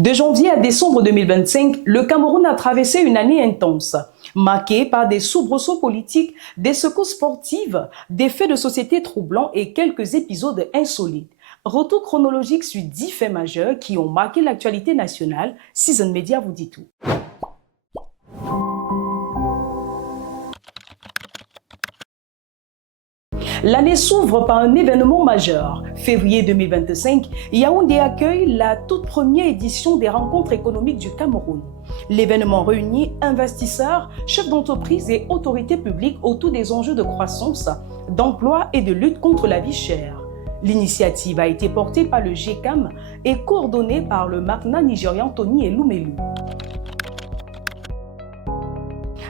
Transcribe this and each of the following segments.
De janvier à décembre 2025, le Cameroun a traversé une année intense, marquée par des soubresauts politiques, des secousses sportives, des faits de société troublants et quelques épisodes insolites. Retour chronologique sur 10 faits majeurs qui ont marqué l'actualité nationale. Season Media vous dit tout. L'année s'ouvre par un événement majeur. Février 2025, Yaoundé accueille la toute première édition des rencontres économiques du Cameroun. L'événement réunit investisseurs, chefs d'entreprise et autorités publiques autour des enjeux de croissance, d'emploi et de lutte contre la vie chère. L'initiative a été portée par le GECAM et coordonnée par le MACNA nigérian Tony Elumelu.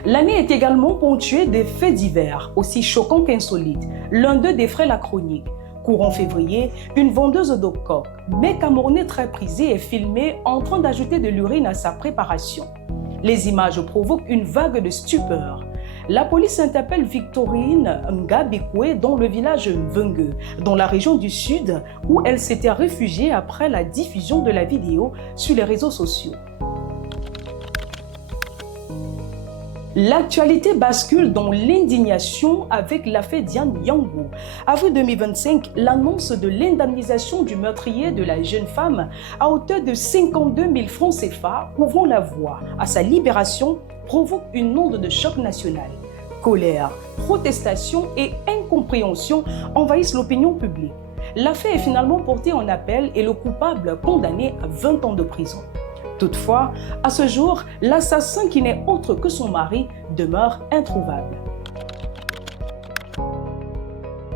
L'année est également ponctuée de faits divers, aussi choquants qu'insolites. L'un d'eux défraie la chronique. Courant février, une vendeuse d'eau coque, mais camerounais très prisée, est filmée en train d'ajouter de l'urine à sa préparation. Les images provoquent une vague de stupeur. La police interpelle Victorine Ngabikwe dans le village Mvengue, dans la région du Sud, où elle s'était réfugiée après la diffusion de la vidéo sur les réseaux sociaux. L'actualité bascule dans l'indignation avec l'affaire Diane Yango. Avril 2025, l'annonce de l'indemnisation du meurtrier de la jeune femme à hauteur de 52 000 francs CFA, ouvrant la voie à sa libération, provoque une onde de choc national. Colère, protestation et incompréhension envahissent l'opinion publique. L'affaire est finalement portée en appel et le coupable condamné à 20 ans de prison. Toutefois, à ce jour, l'assassin qui n'est autre que son mari demeure introuvable.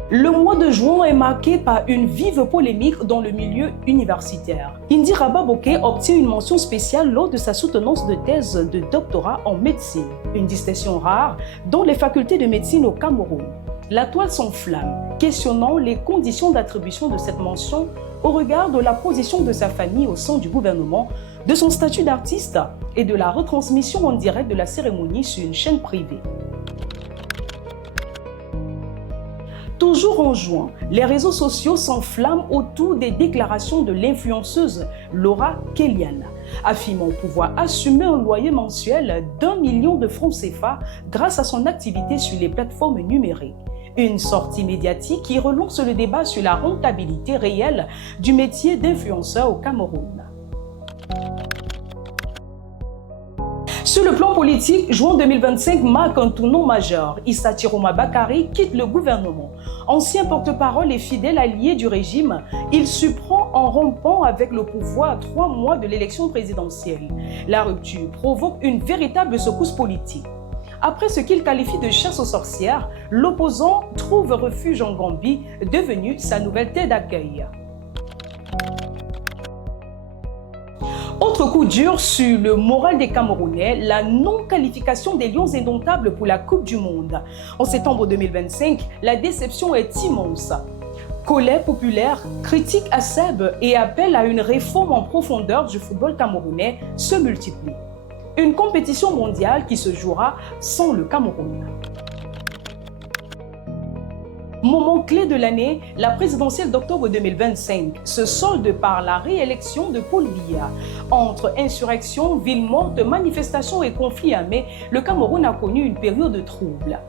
Le mois de juin est marqué par une vive polémique dans le milieu universitaire. Indira Baboke obtient une mention spéciale lors de sa soutenance de thèse de doctorat en médecine, une distinction rare dans les facultés de médecine au Cameroun. La toile s'enflamme, questionnant les conditions d'attribution de cette mention au regard de la position de sa famille au sein du gouvernement, de son statut d'artiste et de la retransmission en direct de la cérémonie sur une chaîne privée. Toujours en juin, les réseaux sociaux s'enflamment autour des déclarations de l'influenceuse Laura Keliana, affirmant pouvoir assumer un loyer mensuel d'1 million de francs CFA grâce à son activité sur les plateformes numériques. Une sortie médiatique qui relance le débat sur la rentabilité réelle du métier d'influenceur au Cameroun. Sur le plan politique, juin 2025 marque un tournant majeur. Issa Chiroma Bakari quitte le gouvernement. Ancien porte-parole et fidèle allié du régime, il surprend en rompant avec le pouvoir à 3 mois de l'élection présidentielle. La rupture provoque une véritable secousse politique. Après ce qu'il qualifie de chasse aux sorcières, l'opposant trouve refuge en Gambie, devenue sa nouvelle terre d'accueil. Autre coup dur sur le moral des Camerounais, la non-qualification des Lions indomptables pour la Coupe du Monde. En septembre 2025, la déception est immense. Colère populaire, critiques acerbes et appel à une réforme en profondeur du football camerounais se multiplient. Une compétition mondiale qui se jouera sans le Cameroun. Moment clé de l'année, la présidentielle d'octobre 2025 se solde par la réélection de Paul Biya. Entre insurrection, ville morte, manifestations et conflits armés, le Cameroun a connu une période de trouble.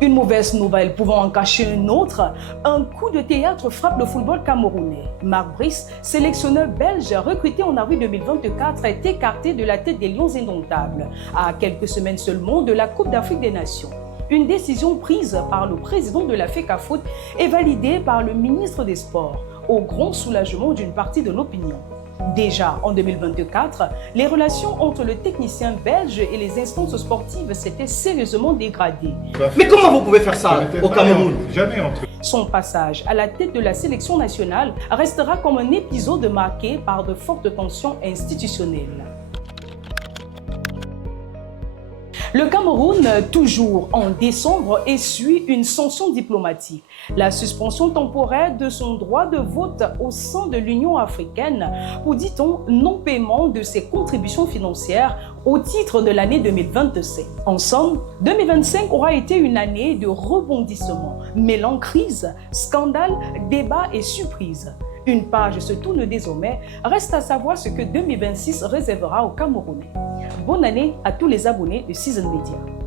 Une mauvaise nouvelle pouvant en cacher une autre, un coup de théâtre frappe le football camerounais. Marc Brice, sélectionneur belge recruté en avril 2024, est écarté de la tête des Lions indomptables, à quelques semaines seulement de la Coupe d'Afrique des Nations. Une décision prise par le président de la FECAFOOT et validée par le ministre des Sports, au grand soulagement d'une partie de l'opinion. Déjà en 2024, les relations entre le technicien belge et les instances sportives s'étaient sérieusement dégradées. Mais comment vous pouvez faire ça au Cameroun? Son passage à la tête de la sélection nationale restera comme un épisode marqué par de fortes tensions institutionnelles. Le Cameroun, toujours en décembre, essuie une sanction diplomatique. La suspension temporaire de son droit de vote au sein de l'Union africaine pour, dit-on, non-paiement de ses contributions financières au titre de l'année 2027. En somme, 2025 aura été une année de rebondissement, mêlant crise, scandale, débat et surprise. Une page se tourne désormais. Reste à savoir ce que 2026 réservera aux Camerounais. Bonne année à tous les abonnés de Season Media.